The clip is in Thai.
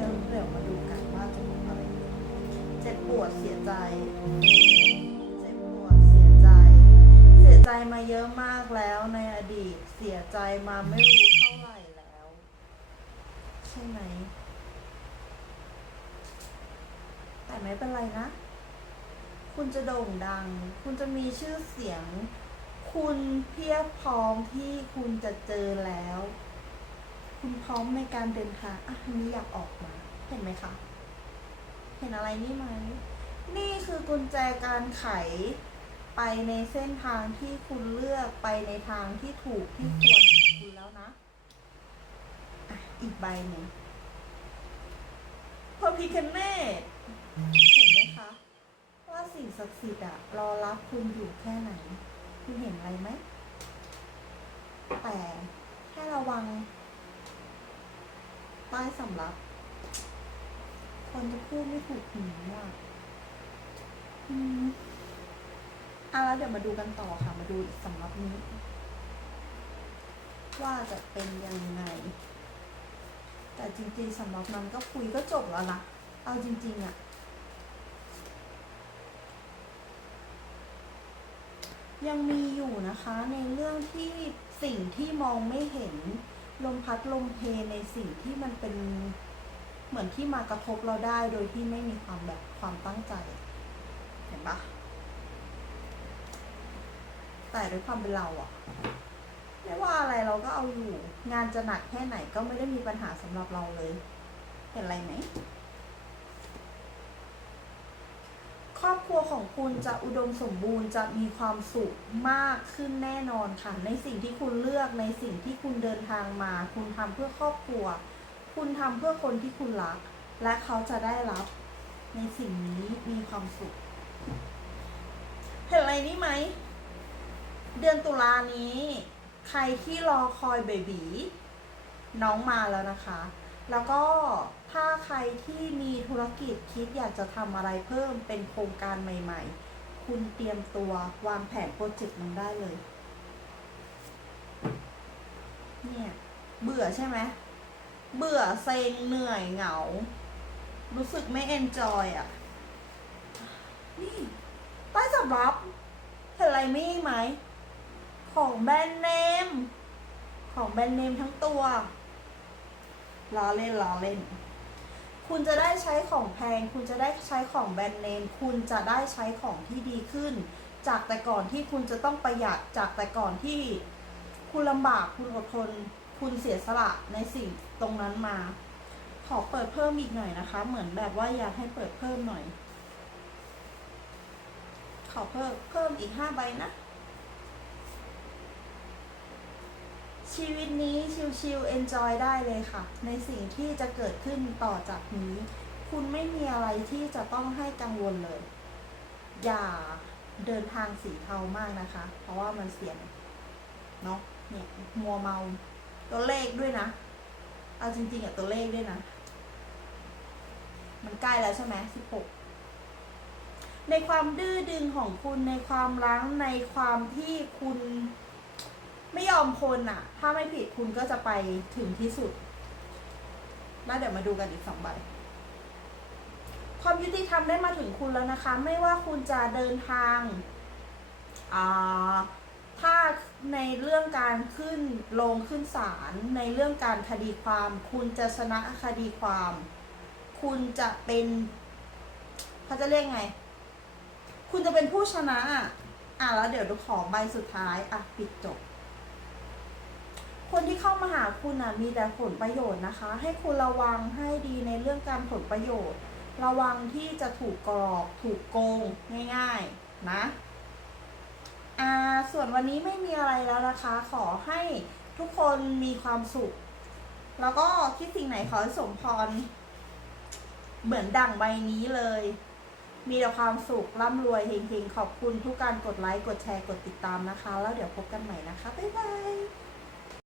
ดี๋ยวเดี๋ยวมาดูกันว่าจะเป็นอะไรเจ็บปวดเสียใจ เจ็บปวดเสียใจ เสียใจมาเยอะมากแล้วในอดีต เสียใจมาไม่รู้เท่าไหร่แล้ว ใช่ไหม แต่ไม่เป็นไรนะ คุณจะโด่งดัง คุณจะมีชื่อเสียง คุณเพียบพร้อมที่คุณจะเจอแล้ว คุณพร้อมในการเดินทางอะนี้อยากออกมา เห็นไหมคะ เห็นอะไรนี่ไหม นี่คือกุญแจการไขไปในเส้นทางที่คุณเลือกไปในทางที่ถูกที่ควรของคุณแล้วนะอะอีกใบหนึ่งพอพิคเน่เห็นไหมคะ ว่าสิ่งศักดิ์สิทธิ์อะรอรับคุณอยู่แค่ไหน คุณเห็นอะไรไหม แต่แค่ระวัง ใต้สำรับ คนจะพูดไม่ถูกหูอะอืมอะแล้วเดี๋ยวมาดูกันต่อค่ะ มาดูอีกสำรับนี้ ว่าจะเป็นยังไง แต่จริงๆสำรับนั้นก็คุยก็จบแล้วนะเอาจริง ๆอะยังมีอยู่นะคะในเรื่องที่สิ่งที่มองไม่เห็น ลมพัดลมเพในสิ่งที่มันเป็นเหมือนที่มากระทบเราได้โดยที่ไม่มีความแบบความตั้งใจ เห็นปะแต่ด้วยความเป็นเราอะไม่ว่าอะไรเราก็เอาอยู่ งานจะหนักแค่ไหนก็ไม่ได้มีปัญหาสำหรับเราเลย เห็นอะไรไหม ครอบครัวของคุณจะอุดมสมบูรณ์จะมีความสุขมากขึ้นแน่นอนค่ะ ในสิ่งที่คุณเลือกในสิ่งที่คุณเดินทางมา คุณทำเพื่อครอบครัว คุณทำเพื่อคนที่คุณรัก และเขาจะได้รับ ในสิ่งนี้มีความสุขเห็นอะไรนี่ไหม เดือนตุลานี้ ใครที่รอคอยเบบีน้องมาแล้วนะคะ แล้วก็ ที่มีธุรกิจคิดอยากจะทำอะไรเพิ่มเป็นโครงการใหม่ ๆ คุณเตรียมตัววางแผนโปรเจกต์มันได้เลย เนี่ย เบื่อใช่ไหม เบื่อเซ็งเหนื่อยเหงา รู้สึกไม่เอนจอยอะ นี่ใต้สำรับเห็นอะไรไม่ไหม ของแบรนด์เนม ของแบรนด์เนมทั้งตัวล้อเล่นล้อเล่น คุณจะได้ใช้ของแพง คุณจะได้ใช้ของแบรนด์เนม คุณจะได้ใช้ของที่ดีขึ้น จากแต่ก่อนที่คุณจะต้องประหยัด จากแต่ก่อนที่คุณลำบาก คุณอดทน คุณเสียสละในสิ่งตรงนั้นมา ขอเปิดเพิ่มอีกหน่อยนะคะ เหมือนแบบว่าอยากให้เปิดเพิ่มหน่อย ขอเพิ่มเพิ่มอีกห้าใบนะ ชีวิตนี้ชิลๆ enjoy ได้เลยค่ะ ในสิ่งที่จะเกิดขึ้นต่อจากนี้ คุณไม่มีอะไรที่จะต้องให้กังวลเลย อย่าเดินทางสีเทามากนะคะ เพราะว่ามันเสี่ยงเนาะเนี่ยมัวเมา ตัวเลขด้วยนะ เอาจริงๆอะตัวเลขด้วยนะ มันใกล้แล้วใช่ไหมสิบหกในความดื้อดึงของคุณในความรั้งในความที่คุณ อมคนอะถ้าไม่ผิดคุณก็จะไปถึงที่สุด แล้วเดี๋ยวมาดูกันอีกสองใบความยุติธรรมได้มาถึงคุณแล้วนะคะ ไม่ว่าคุณจะเดินทางอ่าถ้าในเรื่องการขึ้นลงขึ้นศาลในเรื่องการคดีความ คุณจะชนะคดีความ คุณจะเป็นเขาจะเรียกไง คุณจะเป็นผู้ชนะ อะแล้วเดี๋ยวดูของใบสุดท้าย อะ ปิดจบ เข้ามาหาคุณอะมีแต่ผลประโยชน์นะคะ ให้คุณระวังให้ดีในเรื่องการผลประโยชน์ ระวังที่จะถูกกรอก ถูกโกงง่าย ๆ นะอ่าส่วนวันนี้ไม่มีอะไรแล้วนะคะ ขอให้ทุกคนมีความสุข แล้วก็คิดสิ่งไหนขอให้สมพร เหมือนดั่งใบนี้เลย มีแต่ความสุขร่ำรวยเฮงๆ ขอบคุณทุกการกดไลค์ กดแชร์ กดติดตามนะคะ แล้วเดี๋ยวพบกันใหม่นะคะ บ๊ายบาย